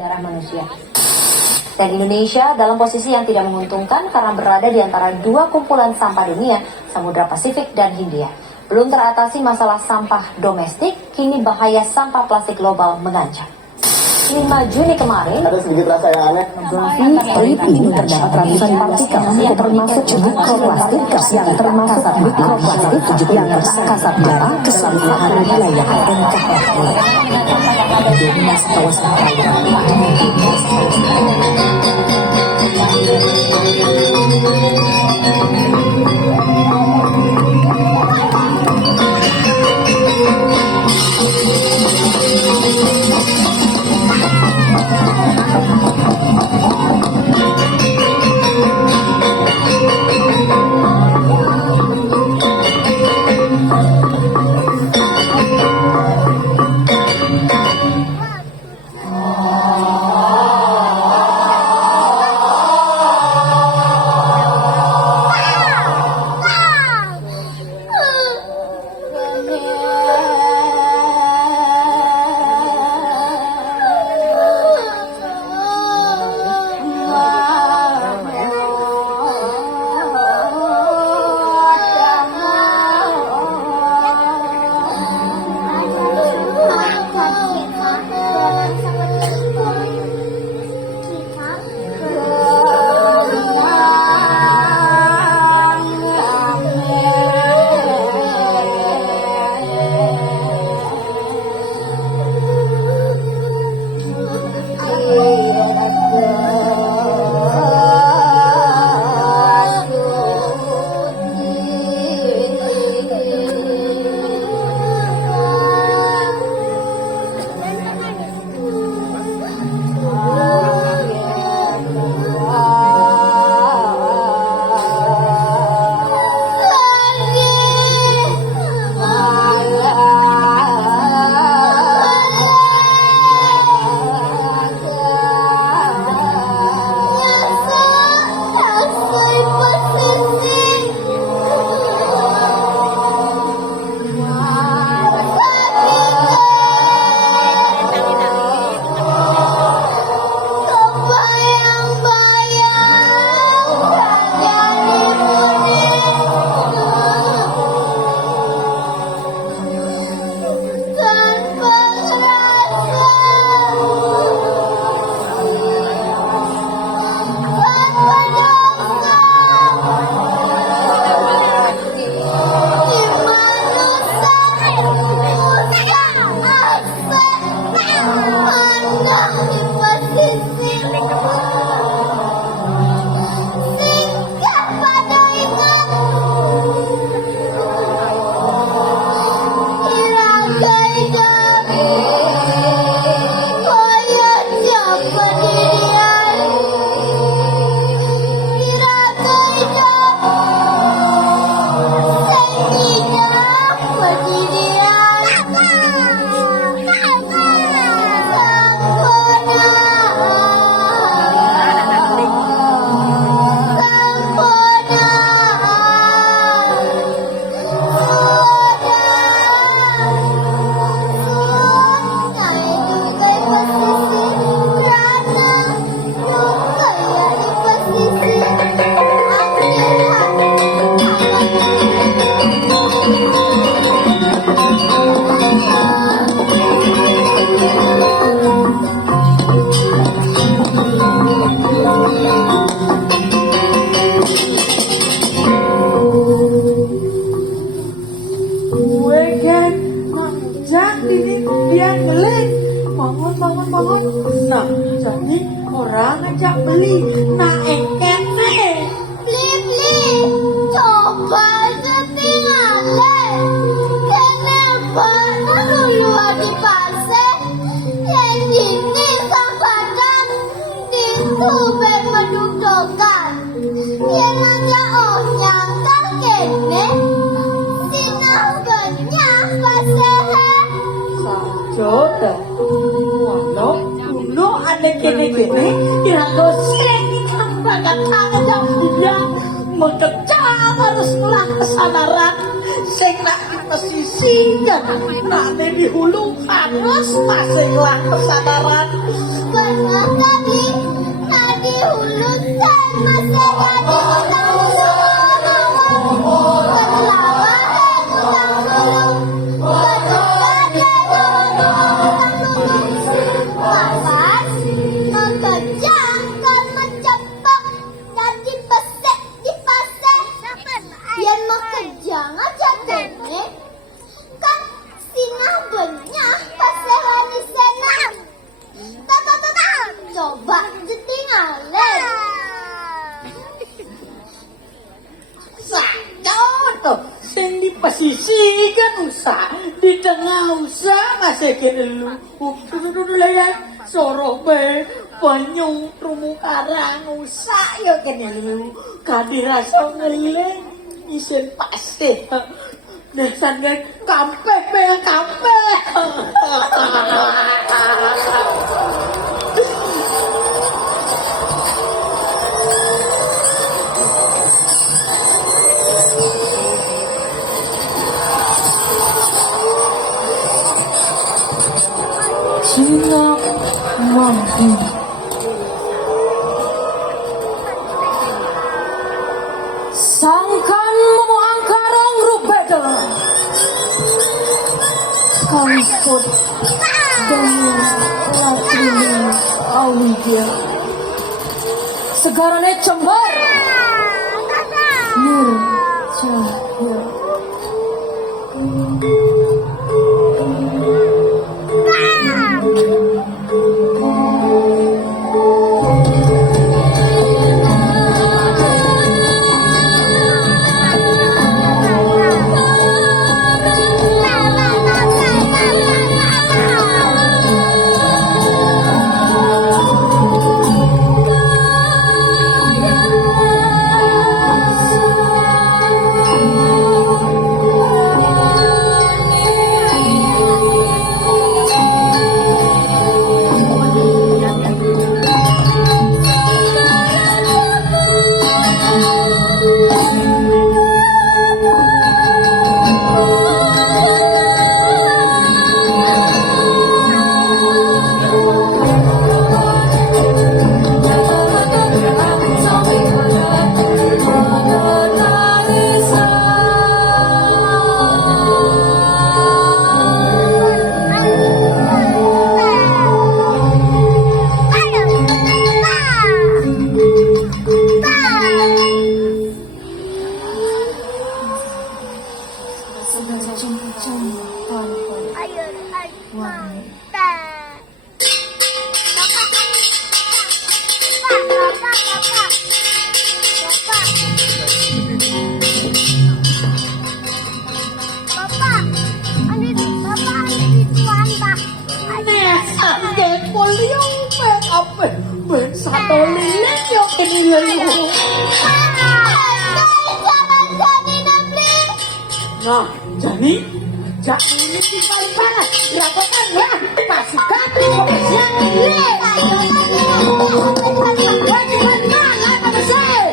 darah manusia. Dan Indonesia dalam posisi yang tidak menguntungkan karena berada di antara dua kumpulan sampah dunia, Samudra Pasifik dan Hindia. Belum teratasi masalah sampah domestik, kini bahaya sampah plastik global mengancam. 5 Juni kemarin, ada sedikit rasa yang aneh. Ini terdapat ratusan partikel termasuk mikroplastik yang termasuk mikroplastik yang terkasar darah ke seluruh wilayah NKRI. Dominasi kawasan bangun. Nah, jadi orang ngajak beli. Nah, kene. Beli. Coba setinggalin. Kene mana dulu di pasar. Yang ini sampadan di kubur pendudukan. Yang aja nyangka kene. Sinang banyak pasar. Sajoda. Walau dulu ada kene-kene yang dosen tanpa kata aja dia mengecam harus melaksanakan sing nak pesisikan nak di hulu harus masih hilang kesadaran. Pernah kali tadi hulu dan masih tadi utang hulu berlawa dan utang hulu berdebat dan utang hulu wapas mengejang dan mencepak dan dipesek yang mengejang aja kene kan sinah benyah pasehan di sana. Coba ditinggalin. Saja sing dipesisikan usah di tengah usah masih kene lu. Dulu ya soroh be penyung rumu karang usah ya kene lu. Kadirasa ngeleng isin pasti. Dasar kampeh be kampeh. Cina mampu sangkan memuangkarang rubeda kaliput demi latrini awidya segarane cembar nircahya. Nah, jadi jangan ini tinggal panas. Lakukan ya, pasukan pengisian ini. Jangan kalah pada saya.